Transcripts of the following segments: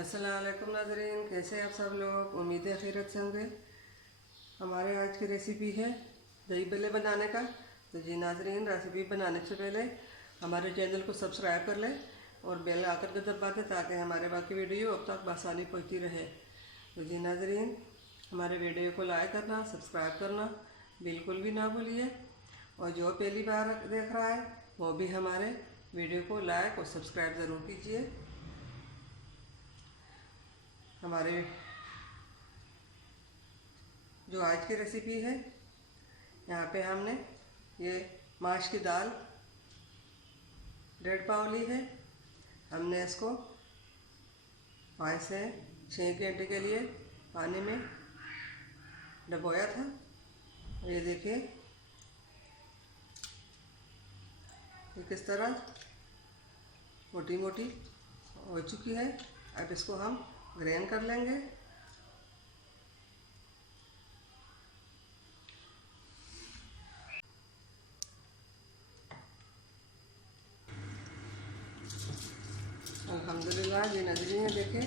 अस्सलाम वालेकुम नाज़रीन, कैसे हैं आप सब लोग। उम्मीद है खैरियत से होंगे। हमारे आज की रेसिपी है दही बल्ले बनाने का। तो जी नाज़रीन, रेसिपी बनाने से पहले हमारे चैनल को सब्सक्राइब कर लें और बेल आकर के दबा दें ताकि हमारे बाकी वीडियो अब तक आसानी पहुँचती रहे। तो जी नाज़रीन, हमारे वीडियो को लाइक करना, सब्सक्राइब करना बिल्कुल भी ना भूलिए। और जो पहली बार देख रहा है वो भी हमारे वीडियो को लाइक और सब्सक्राइब ज़रूर कीजिए। हमारे जो आज की रेसिपी है, यहाँ पे हमने ये माश की दाल 1.5 पाव ली है। हमने इसको 5 से 6 घंटे के लिए पानी में डुबोया था। ये देखिए ये किस तरह मोटी मोटी हो चुकी है। अब इसको हम ग्राइंड कर लेंगे। अल्हम्दुलिल्लाह जी नाज़रीन, देखें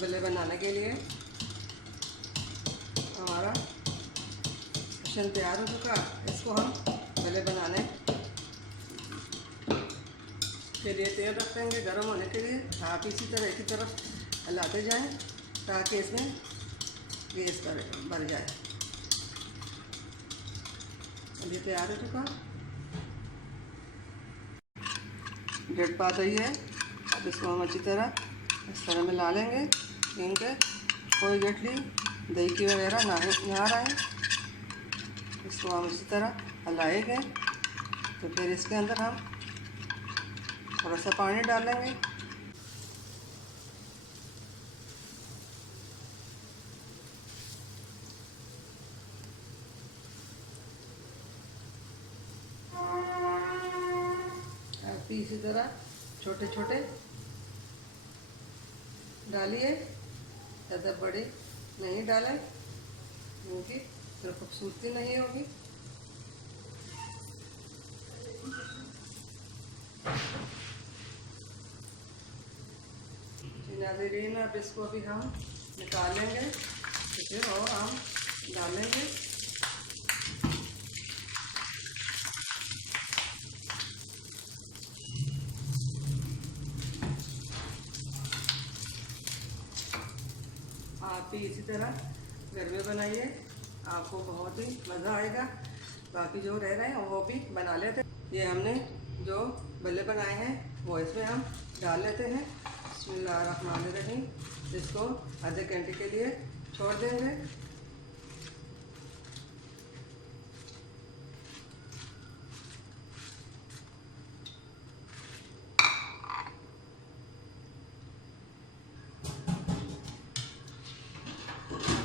बल्ले बनाने के लिए हमारा मिश्रण तैयार हो चुका। इसको हम बल्ले बनाने के लिए तेल रख देंगे गर्म होने के लिए। आप इसी तरह एक ही तरफ हिलाते जाएं ताकि इसमें गैस भर जाए। अब ये तैयार हो चुका। 1.5 पाव दही है। अब इसको हम अच्छी तरह इस तरह मिला लेंगे क्योंकि कोई गठली दही की वगैरह ना रहे। इसको हम इसी तरह हिलाएंगे। तो फिर इसके अंदर हम थोड़ा सा पानी डालेंगे। इसी तरह छोटे छोटे डालिए, ज़्यादा बड़े नहीं डालें क्योंकि फिर खूबसूरती नहीं होगी। नाज़रीन, अब इसको भी हम निकालेंगे तो फिर और हम डालेंगे। आप भी इसी तरह घर में बनाइए, आपको बहुत ही मज़ा आएगा। बाकी जो रह रहे हैं वो भी बना लेते हैं। ये हमने जो बल्ले बनाए हैं वो इसमें हम डाल लेते हैं। बिस्मिल्लाहिर्रहमानिर्रहीम। इसको आधे घंटे के लिए छोड़ देंगे।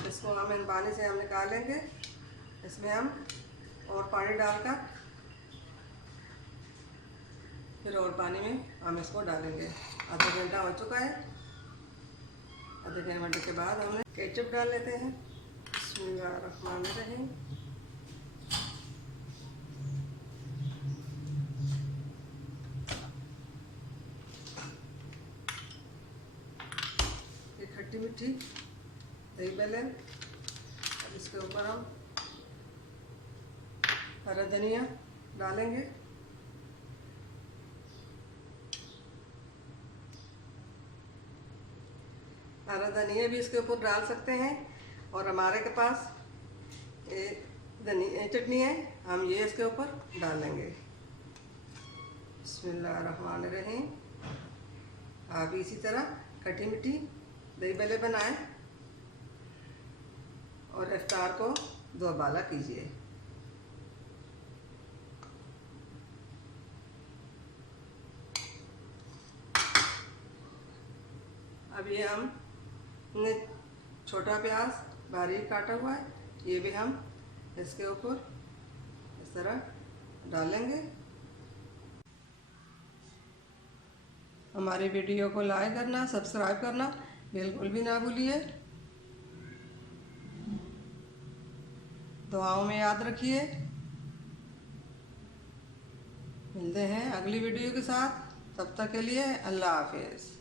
इसको हम इन पानी से हम निकालेंगे। इसमें हम और पानी डालकर फिर और पानी में हम इसको डालेंगे। आधा घंटा हो चुका है। आधे घंटे के बाद हमने केचप डाल लेते हैं। बिस्मिल्लाहिर्रहमानिर्रहीम। ये खट्टी मीठी दही बल्ले। अब इसके ऊपर हम हरा धनिया डालेंगे। हरा धनिया भी इसके ऊपर डाल सकते हैं। और हमारे के पास धनिया चटनी है, हम ये इसके ऊपर डालेंगे। बिस्मिल्लाहिर्रहमानिर्रहीम। आप इसी तरह खट्टी मीठी दही बल्ले बनाएं और इफ्तार को दोबाला कीजिए। अब ये हमने छोटा प्याज बारीक काटा हुआ है, ये भी हम इसके ऊपर इस तरह डालेंगे। हमारी वीडियो को लाइक करना, सब्सक्राइब करना बिल्कुल भी ना भूलिए। दुआओं में याद रखिए। मिलते हैं अगली वीडियो के साथ। तब तक के लिए अल्लाह हाफिज़।